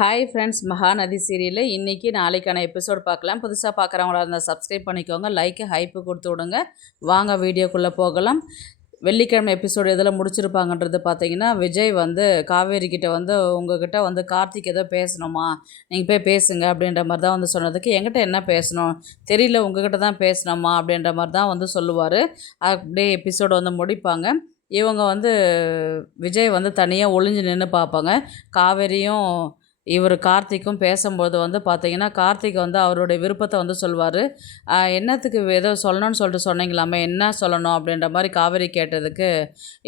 Hi friends, Mahanadi சீரியலில் இன்றைக்கி நாளைக்கான எபிசோட் பார்க்கலாம். புதுசாக பார்க்குறவங்களா இருந்தால் சப்ஸ்கிரைப் பண்ணிக்கோங்க, லைக்கு ஹைப்பு கொடுத்து விடுங்க. வாங்க வீடியோக்குள்ளே போகலாம். வெள்ளிக்கிழமை எபிசோடு எதில் முடிச்சிருப்பாங்கன்றது பார்த்தீங்கன்னா, விஜய் வந்து காவேரி கிட்டே வந்து உங்ககிட்ட வந்து கார்த்திக் ஏதோ பேசணுமா, நீங்கள் போய் பேசுங்க அப்படின்ற மாதிரி தான் வந்து சொன்னதுக்கு, என்கிட்ட என்ன பேசணும் தெரியல, உங்ககிட்ட தான் பேசணுமா அப்படின்ற மாதிரி தான் வந்து சொல்லுவார். அப்படியே எபிசோடு வந்து முடிப்பாங்க. இவங்க வந்து விஜய் வந்து தனியாக ஒளிஞ்சு நின்று பார்ப்பாங்க. காவேரியும் இவர் கார்த்திக்கும் பேசும்போது வந்து பார்த்தீங்கன்னா, கார்த்திக் வந்து அவருடைய விருப்பத்தை வந்து சொல்வார். என்னத்துக்கு ஏதோ சொல்லணும்னு சொல்லிட்டு சொன்னீங்களாமே, என்ன சொல்லணும் அப்படின்ற மாதிரி காவேரி கேட்டதுக்கு,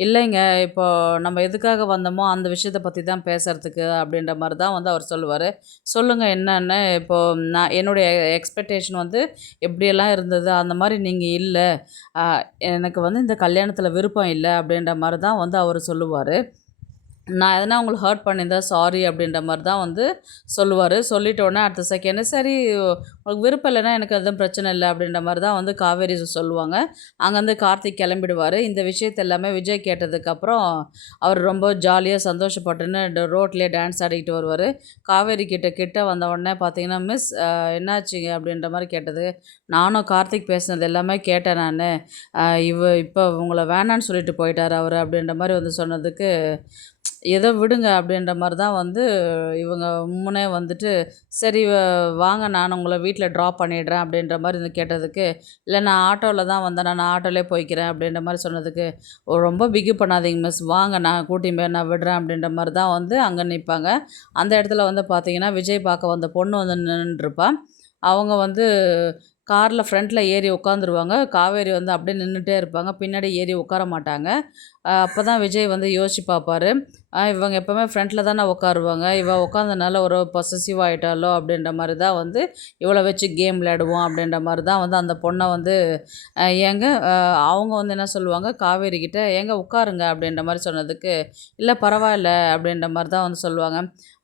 இல்லைங்க இப்போ நம்ம எதுக்காக வந்தோமோ அந்த விஷயத்தை பற்றி தான் பேசுகிறதுக்கு அப்படின்ற மாதிரி தான் வந்து அவர் சொல்லுவார். சொல்லுங்கள் என்னன்னு. இப்போது நான் என்னுடைய எக்ஸ்பெக்டேஷன் வந்து எப்படியெல்லாம் இருந்தது, அந்த மாதிரி நீங்கள் இல்லை, எனக்கு வந்து இந்த கல்யாணத்தில் விருப்பம் இல்லை அப்படின்ற மாதிரி தான் வந்து அவர் சொல்லுவார். நான் எதனா உங்களுக்கு ஹர்ட் பண்ணியிருந்தேன் சாரி அப்படின்ற மாதிரி தான் வந்து சொல்லுவார். சொல்லிட்ட உடனே அடுத்த செகண்டு சரி உங்களுக்கு விருப்பம் இல்லைன்னா எனக்கு எதுவும் பிரச்சனை இல்லை அப்படின்ற மாதிரி தான் வந்து காவேரி சொல்லுவாங்க. அங்கேருந்து கார்த்திக் கிளம்பிடுவார். இந்த விஷயத்த எல்லாமே விஜய் கேட்டதுக்கப்புறம் அவர் ரொம்ப ஜாலியாக சந்தோஷப்பட்டுன்னு ரோட்லேயே டான்ஸ் ஆடிக்கிட்டு வருவார். காவேரி கிட்ட வந்த உடனே பார்த்தீங்கன்னா, மிஸ் என்னாச்சுங்க அப்படின்ற மாதிரி கேட்டது. நானும் கார்த்திக் பேசுனது எல்லாமே கேட்டேன் நான். இப்போ உங்களை வேணான்னு சொல்லிட்டு போயிட்டார் அவர் அப்படின்ற மாதிரி வந்து சொன்னதுக்கு, ஏதோ விடுங்க அப்படின்ற மாதிரி தான் வந்து இவங்க முன்னே வந்துட்டு, சரி வாங்க நான் உங்களை வீட்டில் ட்ராப் பண்ணிடுறேன் அப்படின்ற மாதிரி வந்து கேட்டதுக்கு, இல்லை நான் ஆட்டோவில் தான் வந்தேன், நான் ஆட்டோலே போய்க்கிறேன் அப்படின்ற மாதிரி சொன்னதுக்கு, ரொம்ப பிகு பண்ணாதீங்க மிஸ், வாங்க நான் கூட்டின்னு போய் நான் விடுறேன் அப்படின்ற மாதிரி தான் வந்து அங்கே நிற்பாங்க. அந்த இடத்துல வந்து பார்த்திங்கன்னா, விஜய் பார்க்க வந்த பொண்ணு வந்து நின்றுருப்பா. அவங்க வந்து காரில் ஃப்ரண்ட்டில் ஏறி உட்காந்துருவாங்க. காவேரி வந்து அப்படியே நின்றுட்டே இருப்பாங்க, பின்னாடி ஏறி உட்கார மாட்டாங்க. அப்போ தான் விஜய் வந்து யோசிச்சு பார்ப்பார், இவங்க எப்போவுமே ஃப்ரண்ட்டில் தானே உட்காருவாங்க, இவள் உட்காந்தனால ஒரு பொசசிவ் ஆகிட்டாலோ அப்படின்ற மாதிரி தான் வந்து இவளை வச்சு கேம் விளையாடுவோம் அப்படின்ற மாதிரி தான் வந்து அந்த பொண்ணை வந்து ஏங்க அவங்க வந்து என்ன சொல்லுவாங்க காவேரி கிட்ட, ஏங்க உட்காருங்க அப்படின்ற மாதிரி சொன்னதுக்கு, இல்லை பரவாயில்ல அப்படின்ற மாதிரி தான் வந்து சொல்லுவாங்க.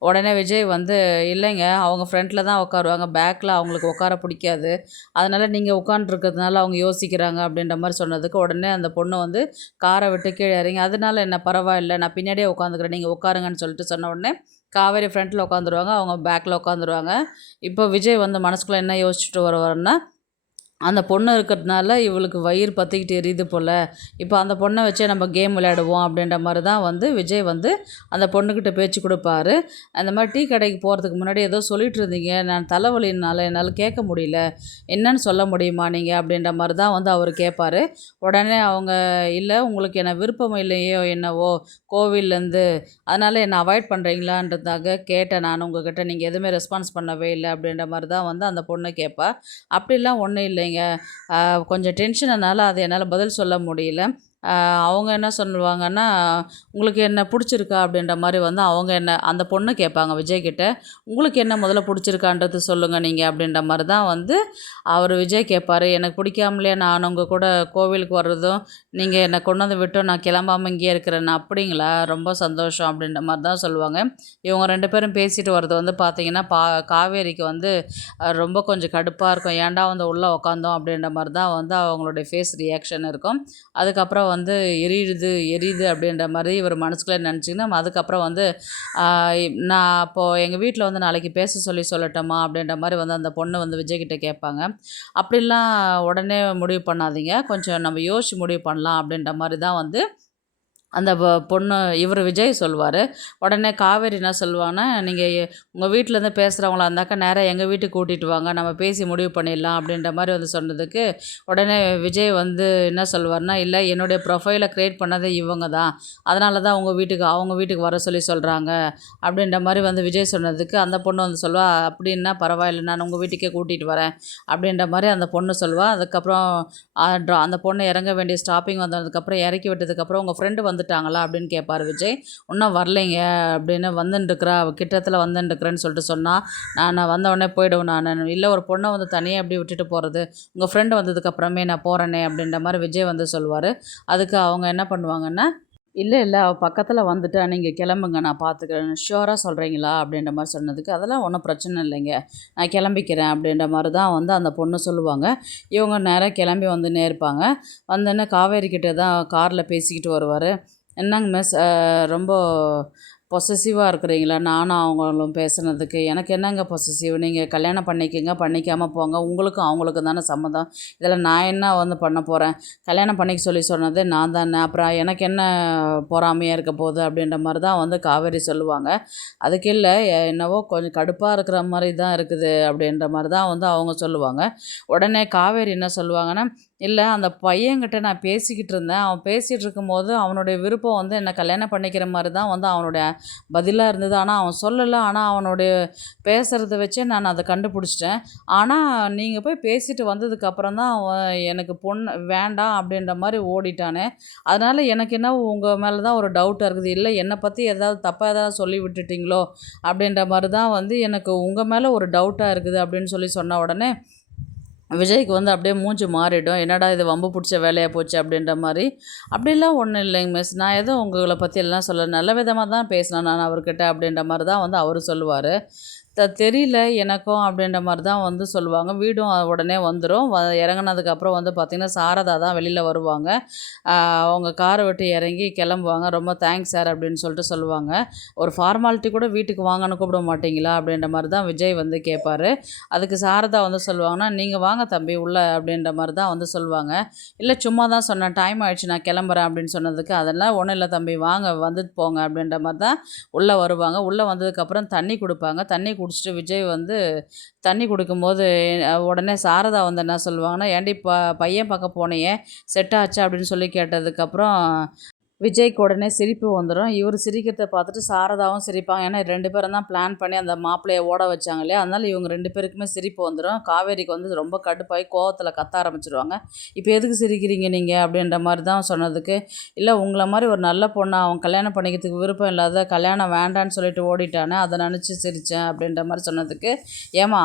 உடனே விஜய் வந்து, இல்லைங்க அவங்க ஃப்ரண்ட்டில் தான் உட்காருவாங்க, பேக்கில் அவங்களுக்கு உட்கார பிடிக்காது, அதனால் நீங்கள் உட்காண்ட்ருக்கிறதுனால அவங்க யோசிக்கிறாங்க அப்படின்ற மாதிரி சொன்னதுக்கு, உடனே அந்த பொண்ணு வந்து காரை விட்டு கீழே இறங்கி, அதனால என்ன பரவாயில்ல நான் பின்னாடியே உட்காந்துக்கிறேன், நீங்கள் உட்காருங்கன்னு சொல்லிட்டு சொன்ன உடனே காவேரி ஃப்ரண்ட்டில் உட்காந்துருவாங்க, அவங்க பேக்கில் உட்காந்துருவாங்க. இப்போ விஜய் வந்து மனசுக்குள்ளே என்ன யோசிச்சுட்டு வருவாருன்னா, அந்த பொண்ணு இருக்கிறதுனால இவளுக்கு வயிறு பற்றிக்கிட்டு எரியுது போல், இப்போ அந்த பொண்ணை வச்சே நம்ம கேம் விளையாடுவோம் அப்படின்ற மாதிரி தான் வந்து விஜய் வந்து அந்த பொண்ணுக்கிட்ட பேச்சு கொடுப்பாரு. அந்த மாதிரி டீ கடைக்கு போகிறதுக்கு முன்னாடி ஏதோ சொல்லிட்டு இருந்தீங்க, நான் தலைவலினால என்னால் கேட்க முடியல, என்னன்னு சொல்ல முடியுமா நீங்கள் அப்படின்ற மாதிரி தான் வந்து அவர் கேட்பார். உடனே அவங்க, இல்லை உங்களுக்கு என்ன விருப்பம் இல்லையோ என்னவோ கோவில்லேருந்து, அதனால் என்னை அவாய்ட் பண்ணுறீங்களான்றதாக கேட்டேன் நான் உங்ககிட்ட, நீங்கள் எதுவுமே ரெஸ்பான்ஸ் பண்ணவே இல்லை அப்படின்ற மாதிரி தான் வந்து அந்த பொண்ணு கேட்பா. அப்படிலாம் ஒன்றும் இல்லைங்க, கொஞ்சம் டென்ஷனால அது என்னால் பதில் சொல்ல முடியல. அவங்க என்ன சொல்லுவாங்கன்னா, உங்களுக்கு என்ன பிடிச்சிருக்கா அப்படின்ற மாதிரி வந்து அவங்க என்ன அந்த பொண்ணு கேட்பாங்க விஜய்கிட்ட, உங்களுக்கு என்ன முதல்ல பிடிச்சிருக்கான்றது சொல்லுங்கள் நீங்கள் அப்படின்ற மாதிரி தான் வந்து அவர் விஜய் கேட்பார். எனக்கு பிடிக்காமலே நான் உங்கள் கூட கோவிலுக்கு வர்றதும், நீங்கள் என்னை கொண்டு வந்து விட்டோம் நான் கிளம்பாமல் இங்கேயே இருக்கிறேன், அப்படிங்களா ரொம்ப சந்தோஷம் அப்படின்ற மாதிரி தான் சொல்லுவாங்க. இவங்க 2 பேரும் பேசிட்டு வர்றது வந்து பார்த்திங்கன்னா, காவேரிக்கு வந்து ரொம்ப கொஞ்சம் கடுப்பாக இருக்கும், ஏன்டா வந்து உள்ளே உட்காந்தோம் அப்படின்ற மாதிரி தான் வந்து அவங்களுடைய ஃபேஸ் ரியாக்ஷன் இருக்கும். அதுக்கப்புறம் வந்து எரியுது அப்படின்ற மாதிரி இவர் மனசுக்குள்ளே நினச்சிங்கன்னா, அதுக்கப்புறம் வந்து நான் அப்போது எங்கள் வீட்டில் வந்து நாளைக்கு பேச சொல்லட்டோமா அப்படின்ற மாதிரி வந்து அந்த பொண்ணு வந்து விஜய்கிட்ட கேட்பாங்க. அப்படிலாம் உடனே முடிவு பண்ணாதீங்க, கொஞ்சம் நம்ம யோசிச்சு முடிவு பண்ணலாம் அப்படின்ற மாதிரி தான் வந்து அந்த பொண்ணு இவர் விஜய் சொல்லுவார். உடனே காவேரி என்ன சொல்லுவாங்கன்னா, நீங்கள் உங்கள் வீட்டிலேருந்து பேசுகிறவங்களா இருந்தாக்கா நேராக எங்கள் வீட்டுக்கு கூட்டிகிட்டு வாங்க, நம்ம பேசி முடிவு பண்ணிடலாம் அப்படின்ற மாதிரி வந்து சொன்னதுக்கு, உடனே விஜய் வந்து என்ன சொல்லுவார்னா, இல்லை என்னுடைய ப்ரொஃபைலை க்ரியேட் பண்ணதே இவங்க தான், அதனால தான் அவங்க வீட்டுக்கு வர சொல்கிறாங்க அப்படின்ற மாதிரி வந்து விஜய் சொன்னதுக்கு, அந்த பொண்ணு வந்து சொல்லுவா, அப்படின்னா பரவாயில்ல நான் உங்கள் வீட்டுக்கே கூட்டிகிட்டு வரேன் அப்படின்ற மாதிரி அந்த பொண்ணு சொல்லுவாள். அதுக்கப்புறம் அந்த பொண்ணு இறங்க வேண்டிய ஸ்டாப்பிங் வந்ததுக்கப்புறம் இறக்கி விட்டதுக்கப்புறம், உங்கள் ஃப்ரெண்டு வந்துட்டாங்களா அப்படின்னு கேட்பார் விஜய். இன்னும் வரலைங்க அப்படின்னு, வந்துட்டுருக்குறா கிட்டத்தில் வந்துட்டுருக்குறேன்னு சொல்லிட்டு சொன்னால், நான் வந்த உடனே போய்டுவேன் நான், இல்லை ஒரு பொண்ணை வந்து தனியாக எப்படி விட்டுட்டு போகிறது, உங்கள் ஃப்ரெண்டு வந்ததுக்கப்புறமே நான் போகிறேனே அப்படின்ற மாதிரி விஜய் வந்து சொல்லுவார். அதுக்கு அவங்க என்ன பண்ணுவாங்கன்னா, இல்லை அவள் பக்கத்தில் வந்துட்டா, நீங்கள் கிளம்புங்க நான் பார்த்துக்கிறேன், ஷியோராக சொல்கிறீங்களா அப்படின்ற மாதிரி சொன்னதுக்கு, அதெல்லாம் ஒன்றும் பிரச்சனை இல்லைங்க, நான் கிளம்பிக்கிறேன் அப்படின்ற மாதிரி தான் வந்து அந்த பொண்ணு சொல்லுவாங்க. இவங்க நேராக கிளம்பி வந்துன்னே இருப்பாங்க. வந்தோடனே காவேரி கிட்டே தான் காரில் பேசிக்கிட்டு வருவார். என்னங்க மிஸ் ரொம்ப பொசசிவாக இருக்கிறீங்களா நானும் அவங்களும் பேசுனதுக்கு? எனக்கு என்னங்க பொசசிவ்? நீங்கள் கல்யாணம் பண்ணிக்கங்க, பண்ணிக்காமல் போங்க. உங்களுக்கும் அவங்களுக்கும் தானே சம்மதம். இதில் நான் என்ன வந்து பண்ண போகிறேன்? கல்யாணம் பண்ணிக்க சொல்லி சொன்னதே நான் தானே. அப்புறம் எனக்கு என்ன பொறாமையாக இருக்க போகுது அப்படின்ற மாதிரி தான் வந்து காவேரி சொல்லுவாங்க. அதுக்கு இல்லை, என்னவோ கொஞ்சம் கடுப்பாக இருக்கிற மாதிரி தான் இருக்குது அப்படின்ற மாதிரி தான் வந்து அவங்க சொல்லுவாங்க. உடனே காவேரி என்ன சொல்லுவாங்கன்னா, இல்லை அந்த பையன்கிட்ட நான் பேசிக்கிட்டு இருந்தேன். அவன் பேசிகிட்டு இருக்கும்போது அவனுடைய விருப்பம் வந்து என்னை கல்யாணம் பண்ணிக்கிற மாதிரி தான் வந்து அவனுடைய பதிலாக இருந்தது. ஆனால் அவன் சொல்லலை. ஆனால் அவனுடைய பேசுகிறத வச்சே நான் அதை கண்டுபிடிச்சிட்டேன். ஆனால் நீங்கள் போய் பேசிட்டு வந்ததுக்கப்புறம் தான் அவன் எனக்கு பொண்ணு வேண்டாம் அப்படின்ற மாதிரி ஓடிட்டானே. அதனால் எனக்கு என்ன உங்கள் மேலே தான் ஒரு டவுட்டாக இருக்குது. இல்லை என்னை பற்றி ஏதாவது தப்பாக ஏதாவது சொல்லி விட்டுட்டீங்களோ அப்படின்ற மாதிரி தான் வந்து எனக்கு உங்கள் மேலே ஒரு டவுட்டாக இருக்குது அப்படின்னு சொல்லி சொன்ன உடனே விஜய்க்கு வந்து அப்படியே மூஞ்சி மாறிடும். என்னடா இது வம்பு பிடிச்ச வேலையாக போச்சு அப்படின்ற மாதிரி. அப்படிலாம் ஒன்றும் இல்லைங்க மிஸ், நான் எதுவும் உங்களை பற்றி எல்லாம் சொல்ல நல்ல விதமாக தான் பேசினேன் நான் அவர்கிட்ட அப்படின்ற மாதிரி தான் வந்து அவர் சொல்லுவார். தெரியல எனக்கும் அப்படின்ற மாதிரி தான் வந்து சொல்லுவாங்க. வீடும் உடனே வந்துடும். இறங்குனதுக்கப்புறம் வந்து பார்த்திங்கன்னா சாரதா தான் வெளியில் வருவாங்க. அவங்க காரை விட்டு இறங்கி கிளம்புவாங்க. ரொம்ப தேங்க்ஸ் சார் அப்படின்னு சொல்லிட்டு சொல்லுவாங்க. ஒரு ஃபார்மாலிட்டி கூட வீட்டுக்கு வாங்கன்னு கூப்பிட மாட்டிங்களா அப்படின்ற மாதிரி தான் விஜய் வந்து கேட்பார். அதுக்கு சாரதா வந்து சொல்லுவாங்கன்னா, நீங்கள் வாங்க தம்பி உள்ளே அப்படின்ற மாதிரி தான் வந்து சொல்லுவாங்க. இல்லை சும்மா தான் சொன்னேன், டைம் ஆயிடுச்சு நான் கிளம்புறேன் அப்படின்னு சொன்னதுக்கு, அதெல்லாம் ஒன்றும் இல்லை தம்பி வாங்க வந்துட்டு போங்க அப்படின்ற மாதிரி தான் உள்ளே வருவாங்க. உள்ளே வந்ததுக்கப்புறம் தண்ணி கொடுப்பாங்க. தண்ணி குடிச்சிட்டு விஜய் வந்து தண்ணி குடிக்கும்போது உடனே சாரதா வந்து என்ன சொல்லுவாங்கன்னா, ஏன்டி பையன் பார்க்க போனியே செட் ஆச்சா அப்படின்னு சொல்லி கேட்டதுக்கப்புறம் விஜய்க்கு உடனே சிரிப்பு வந்துடும். இவர் சிரிக்கிறத பார்த்துட்டு சாரதாவும் சிரிப்பாங்க. ஏன்னா 2 பேரும் தான் பிளான் பண்ணி அந்த மாப்பிள்ளையை ஓட வச்சாங்க இல்லையா? அதனால் இவங்க 2 பேருக்குமே சிரிப்பு வந்துடும். காவேரிக்கு வந்து ரொம்ப கடுப்பாகி கோவத்தில் கத்த ஆரம்பிச்சிருவாங்க. இப்போ எதுக்கு சிரிக்கிறீங்க நீங்கள் அப்படின்ற மாதிரி தான் சொன்னதுக்கு, இல்லை உங்களை மாதிரி ஒரு நல்ல பொண்ணை அவன் கல்யாணம் பண்ணிக்கிறதுக்கு விருப்பம் இல்லாத கல்யாணம் வேண்டான்னு சொல்லிட்டு ஓடிட்டானே, அதை நினச்சி சிரித்தேன் அப்படின்ற மாதிரி சொன்னதுக்கு, ஏமா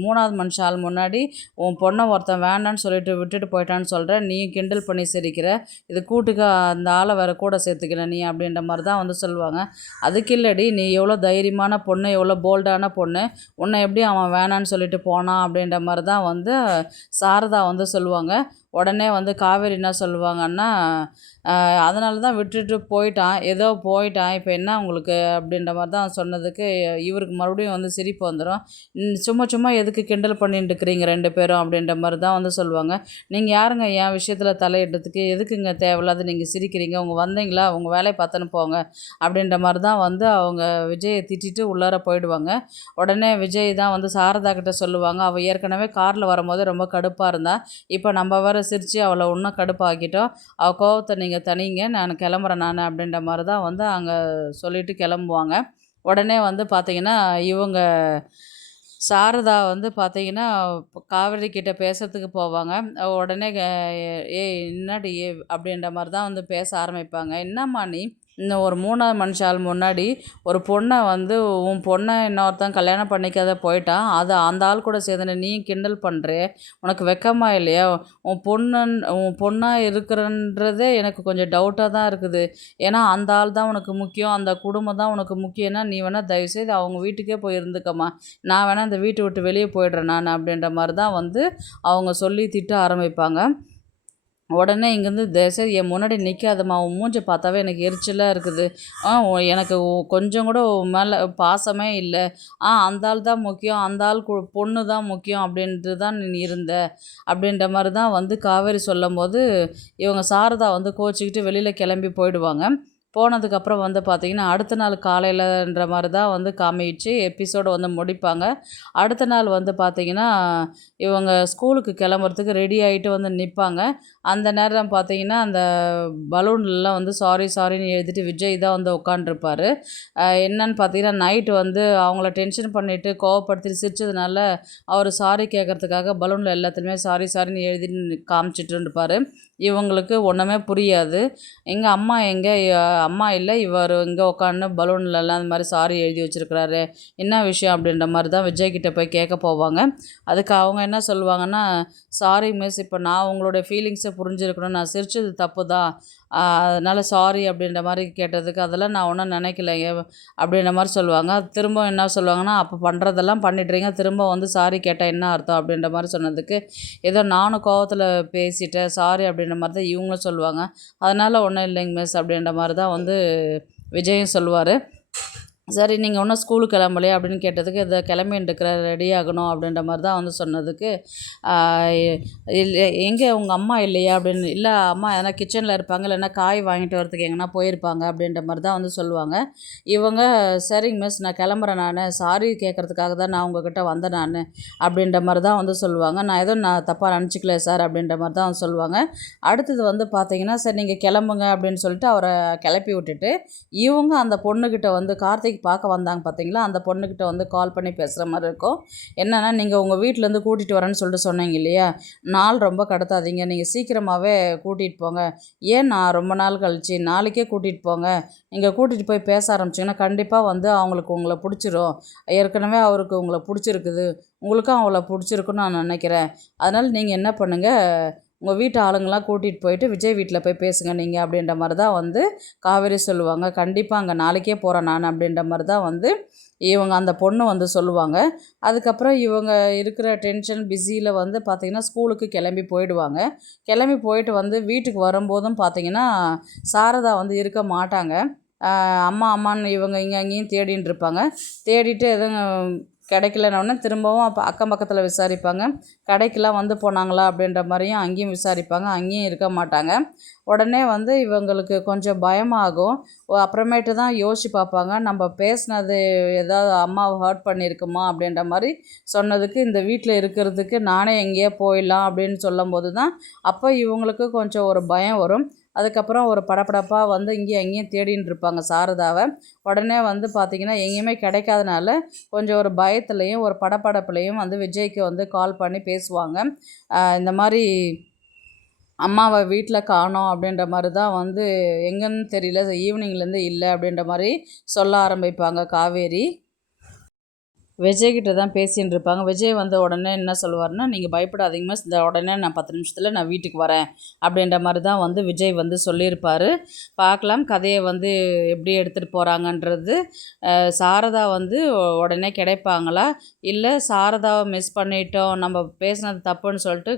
3வது மனுஷால் முன்னாடி உன் பொண்ணை ஒருத்தன் வேண்டான்னு சொல்லிட்டு விட்டுட்டு போயிட்டான்னு சொல்கிற, நீ கிண்டல் பண்ணி சிரிக்கிற, இது கூட்டுக்கு அந்த ஆளை வேறு கூட சேர்த்துக்கிற நீ அப்படின்ற மாதிரி தான் வந்து சொல்லுவாங்க. அதுக்கு இல்லடி, நீ எவ்வளோ தைரியமான பொண்ணு, எவ்வளோ போல்டான பொண்ணு, உன்னை எப்படி அவன் வேணான்னு சொல்லிட்டு போனான் அப்படின்ற மாதிரி தான் வந்து சாரதா வந்து சொல்லுவாங்க. உடனே வந்து காவேரி என்ன சொல்லுவாங்கன்னா, அதனால தான் விட்டுட்டு போயிட்டான், ஏதோ போயிட்டான், இப்போ என்ன உங்களுக்கு அப்படின்ற மாதிரி தான் சொன்னதுக்கு இவருக்கு மறுபடியும் வந்து சிரிப்பு வந்துடும். சும்மா சும்மா எதுக்கு கிண்டல் பண்ணிட்டு இருக்கிறீங்க 2 பேரும் அப்படின்ற மாதிரி தான் வந்து சொல்லுவாங்க. நீங்கள் யாருங்க என் விஷயத்தில் தலையிடுறதுக்கு, எதுக்குங்க தேவையில்லாத நீங்கள் சிரிக்கிறீங்க, உங்கள் வந்தீங்களா உங்கள் வேலையை பார்த்துன்னு போங்க அப்படின்ற மாதிரி தான் வந்து அவங்க விஜயை திட்டிட்டு உள்ளார போயிடுவாங்க. உடனே விஜய் தான் வந்து சாரதா கிட்ட சொல்லுவாங்க, அவள் ஏற்கனவே காரில் வரும்போது ரொம்ப கடுப்பாக இருந்தா, இப்போ நம்ம வேறு சிரித்து அவளை இன்னும் கடுப்பாக்கிட்டோம், அவள் கோவத்தை நீங்கள் தனிங்க, நான் கிளம்புறேன் நான் அப்படின்ற மாதிரி தான் வந்து அங்கே சொல்லிவிட்டு கிளம்புவாங்க. உடனே வந்து பார்த்திங்கன்னா இவங்க சாரதா வந்து பார்த்திங்கன்னா காவேரி கிட்ட பேசுறதுக்கு போவாங்க. உடனே ஏய் என்னடி அப்படின்ற மாதிரி தான் வந்து பேச ஆரம்பிப்பாங்க. என்னம்மா நீ இன்னும் ஒரு 3வது மனுஷால் முன்னாடி ஒரு பொண்ணை வந்து உன் பொண்ணை இன்னொருத்தன் கல்யாணம் பண்ணிக்காத போயிட்டான், அது அந்த ஆள் கூட சேர்ந்து நீ கிண்டல் பண்ணுறே, உனக்கு வெக்கமா இல்லையா? உன் பொண்ணாக இருக்கிறன்றதே எனக்கு கொஞ்சம் டவுட்டாக தான் இருக்குது. ஏன்னா அந்த ஆள் தான் உனக்கு முக்கியம், அந்த குடும்பம் தான் உனக்கு முக்கியம்னா நீ வேணால் தயவுசெய்து அவங்க வீட்டுக்கே போய் இருந்துக்கம்மா, நான் வேணால் இந்த வீட்டை விட்டு வெளியே போயிடுறேன் நான் அப்படின்ற மாதிரி தான் வந்து அவங்க சொல்லி திட்ட ஆரம்பிப்பாங்க. உடனே இங்கேருந்து தயவுசெய்து என் முன்னாடி நிற்காதம்மா, உன் மூஞ்ச பார்த்தாவே எனக்கு எரிச்சலாக இருக்குது, எனக்கு கொஞ்சம் கூட உன் மேலே பாசமே இல்லை, அந்த ஆள் தான் முக்கியம், அந்த ஆள் பொண்ணு தான் முக்கியம் அப்படின்ட்டு தான் நீ இருந்த அப்படின்ற மாதிரி தான் வந்து காவேரி சொல்லும்போது இவங்க சாரதா வந்து கோச்சிக்கிட்டு வெளியில் கிளம்பி போயிடுவாங்க. போனதுக்கப்புறம் வந்து பார்த்திங்கன்னா அடுத்த நாள் காலையிலன்ற மாதிரி தான் வந்து காமிச்சு எபிசோடை வந்து முடிப்பாங்க. அடுத்த நாள் வந்து பார்த்திங்கன்னா இவங்க ஸ்கூலுக்கு கிளம்புறதுக்கு ரெடி ஆகிட்டு வந்து நிற்பாங்க. அந்த நேரம் பார்த்திங்கன்னா அந்த பலூன்லாம் வந்து சாரி சாரின்னு எழுதிட்டு விஜய் தான் வந்து உட்காண்ட்ருப்பார். என்னன்னு பார்த்தீங்கன்னா நைட்டு வந்து அவங்கள டென்ஷன் பண்ணிவிட்டு கோவப்படுத்திட்டு சிரிச்சதுனால அவர் சாரி கேட்குறதுக்காக பலூனில் எல்லாத்துலேயுமே சாரி சாரின்னு எழுதி காமிச்சிட்டு இருப்பார். இவங்களுக்கு ஒன்றுமே புரியாது. எங்கள் அம்மா எங்கே, அம்மா இல்லை, இவர் இங்கே உட்காந்து பலூன்லலாம் அந்த மாதிரி சாரி எழுதி வச்சுருக்கிறாரு, என்ன விஷயம் அப்படின்ற மாதிரி தான் விஜய்கிட்ட போய் கேட்க போவாங்க. அதுக்கு அவங்க என்ன சொல்லுவாங்கன்னா, சாரி மிஸ், இப்போ நான் உங்களுடைய ஃபீலிங்ஸை புரிஞ்சுருக்கணும், நான் சிரிச்சது தப்பு தான், அதனால் சாரி அப்படின்ற மாதிரி கேட்டதுக்கு அதெல்லாம் நான் ஒன்றும் நினைக்கலைங்க அப்படின்ற மாதிரி சொல்லுவாங்க. திரும்ப என்ன சொல்லுவாங்கன்னா, அப்போ பண்ணுறதெல்லாம் பண்ணிடுறீங்க, திரும்ப வந்து சாரி கேட்டால் என்ன அர்த்தம் அப்படின்ற மாதிரி சொன்னதுக்கு, ஏதோ நானும் கோவத்தில் பேசிட்டேன் சாரி அப்படின்ற மாதிரி தான் இவங்களும் சொல்லுவாங்க. அதனால் ஒன்றும் இல்லைங்க மிஸ் அப்படின்ற மாதிரி தான் வந்து விஜயும் சொல்லுவார். சரி நீங்கள் இன்னும் ஸ்கூலுக்கு கிளம்பலையா அப்படின்னு கேட்டதுக்கு இதை கிளம்பின்னு இருக்கிற ரெடி ஆகணும் அப்படின்ற மாதிரி தான் வந்து சொன்னதுக்கு இல்லை எங்கே உங்கள் அம்மா இல்லையா அப்படின்னு, இல்லை அம்மா எதனா கிச்சனில் இருப்பாங்க, இல்லைன்னா காய் வாங்கிட்டு வரதுக்கு எங்கன்னா போயிருப்பாங்க அப்படின்ற மாதிரி தான் வந்து சொல்லுவாங்க. இவங்க சரிங்க மிஸ் நான் கிளம்புறேன், நான் சாரி கேட்குறதுக்காக தான் நான் உங்ககிட்ட வந்தேன் நான் அப்படின்ற மாதிரி தான் வந்து சொல்லுவாங்க. நான் தப்பாக நினச்சிக்கல சார் அப்படின்ற மாதிரி தான் வந்து சொல்லுவாங்க. அடுத்தது வந்து பார்த்தீங்கன்னா சரி நீங்கள் கிளம்புங்க அப்படின்னு சொல்லிட்டு அவரை கிளப்பி விட்டுட்டு இவங்க அந்த பொண்ணுக்கிட்ட வந்து கார்த்திக் பார்க்க வந்தாங்க பார்த்தீங்களா, அந்த பொண்ணுக்கிட்ட வந்து கால் பண்ணி பேசுகிற மாதிரி இருக்கும். என்னென்னா நீங்கள் உங்கள் வீட்டிலேருந்து கூட்டிகிட்டு வரேன்னு சொல்லிட்டு சொன்னீங்க இல்லையா, நாள் ரொம்ப கடத்தாதீங்க, நீங்கள் சீக்கிரமாகவே கூட்டிகிட்டு போங்க. ஏன் நான் ரொம்ப நாள் கழிச்சு நாளைக்கே கூட்டிகிட்டு போங்க. நீங்கள் கூட்டிகிட்டு போய் பேச ஆரம்பிச்சிங்கன்னா கண்டிப்பாக வந்து அவங்களுக்கு உங்களை பிடிச்சிரும். ஏற்கனவே அவருக்கு உங்களை பிடிச்சிருக்குது, உங்களுக்கும் அவளை பிடிச்சிருக்குன்னு நான் நினைக்கிறேன். அதனால் நீங்கள் என்ன பண்ணுங்கள், உங்கள் வீட்டு ஆளுங்களாம் கூட்டிகிட்டு போயிட்டு விஜய் வீட்டில் போய் பேசுங்க நீங்கள் அப்படின்ற மாதிரி தான் வந்து காவேரி சொல்லுவாங்க. கண்டிப்பாக அங்கே நாளைக்கே போகிறேன் நான் அப்படின்ற மாதிரி தான் வந்து இவங்க அந்த பொண்ணு வந்து சொல்லுவாங்க. அதுக்கப்புறம் இவங்க இருக்கிற டென்ஷன் பிஸியில் வந்து பார்த்திங்கன்னா ஸ்கூலுக்கு கிளம்பி போயிடுவாங்க. கிளம்பி போயிட்டு வந்து வீட்டுக்கு வரும்போதும் பார்த்திங்கன்னா சாரதா வந்து இருக்க மாட்டாங்க. அம்மா அம்மான்னு இவங்க இங்கே அங்கேயும் தேடின்னு இருப்பாங்க. தேடிட்டு எதுவும் கிடைக்கலன்னொடனே திரும்பவும் அப்போ அக்கம் பக்கத்தில் விசாரிப்பாங்க. கடைக்கெலாம் வந்து போனாங்களா அப்படின்ற மாதிரியும் அங்கேயும் விசாரிப்பாங்க. அங்கேயும் இருக்க மாட்டாங்க. உடனே வந்து இவங்களுக்கு கொஞ்சம் பயமாகும். அப்புறமேட்டு தான் யோசிச்சு பார்ப்பாங்க, நம்ம பேசினது ஏதாவது அம்மாவை ஹர்ட் பண்ணியிருக்குமா அப்படின்ற மாதிரி சொன்னதுக்கு இந்த வீட்டில் இருக்கிறதுக்கு நானே எங்கேயோ போயிடலாம் அப்படின்னு சொல்லும்போது தான் அப்போ இவங்களுக்கு கொஞ்சம் ஒரு பயம் வரும். அதுக்கப்புறம் ஒரு படபடப்பாக வந்து இங்கேயும் அங்கேயும் தேடின்னு இருப்பாங்க சாரதாவை. உடனே வந்து பார்த்திங்கன்னா எங்கேயுமே கிடைக்காதனால கொஞ்சம் ஒரு பயத்துலேயும் ஒரு படபடப்புலையும் வந்து விஜய்க்கு வந்து கால் பண்ணி பேசுவாங்க. இந்த மாதிரி அம்மாவை வீட்டில் காணோம் அப்படின்ற மாதிரி தான் வந்து எங்கன்னு தெரியல, ஈவினிங்லேருந்து இல்லை அப்படின்ற மாதிரி சொல்ல ஆரம்பிப்பாங்க காவேரி. விஜய்கிட்ட தான் பேசின்னு இருப்பாங்க. விஜய் வந்து உடனே என்ன சொல்லுவார்னா, நீங்கள் பயப்படாதீங்க மிஸ், இந்த உடனே நான் 10 நிமிஷத்தில் நான் வீட்டுக்கு வரேன் அப்படின்ற மாதிரி தான் வந்து விஜய் வந்து சொல்லியிருப்பார். பார்க்கலாம் கதையை வந்து எப்படி எடுத்துகிட்டு போகிறாங்கன்றது. சாரதா வந்து உடனே கிடைப்பாங்களா, இல்லை சாரதாவை மிஸ் பண்ணிட்டோம் நம்ம பேசினது தப்புன்னு சொல்லிட்டு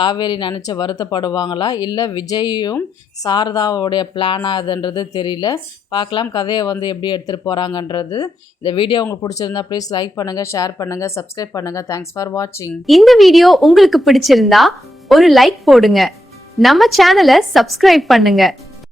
காவேரி நினச்சி வருத்தப்படுவாங்களா, இல்லை விஜயும் சாரதாவுடைய பிளானாக அதுன்றது தெரியல. பார்க்கலாம் கதையை வந்து எப்படி எடுத்துகிட்டு போகிறாங்கன்றது. இந்த வீடியோ உங்களுக்கு பிடிச்சிருந்தா ப்ளீஸ் லைக் பண்ணுங்கள், ஷேர் பண்ணுங்கள், சப்ஸ்கிரைப் பண்ணுங்கள். தேங்க்ஸ் ஃபார் வாட்சிங். இந்த வீடியோ உங்களுக்கு பிடிச்சிருந்தா ஒரு லைக் போடுங்க, நம்ம சேனலை சப்ஸ்கிரைப் பண்ணுங்க.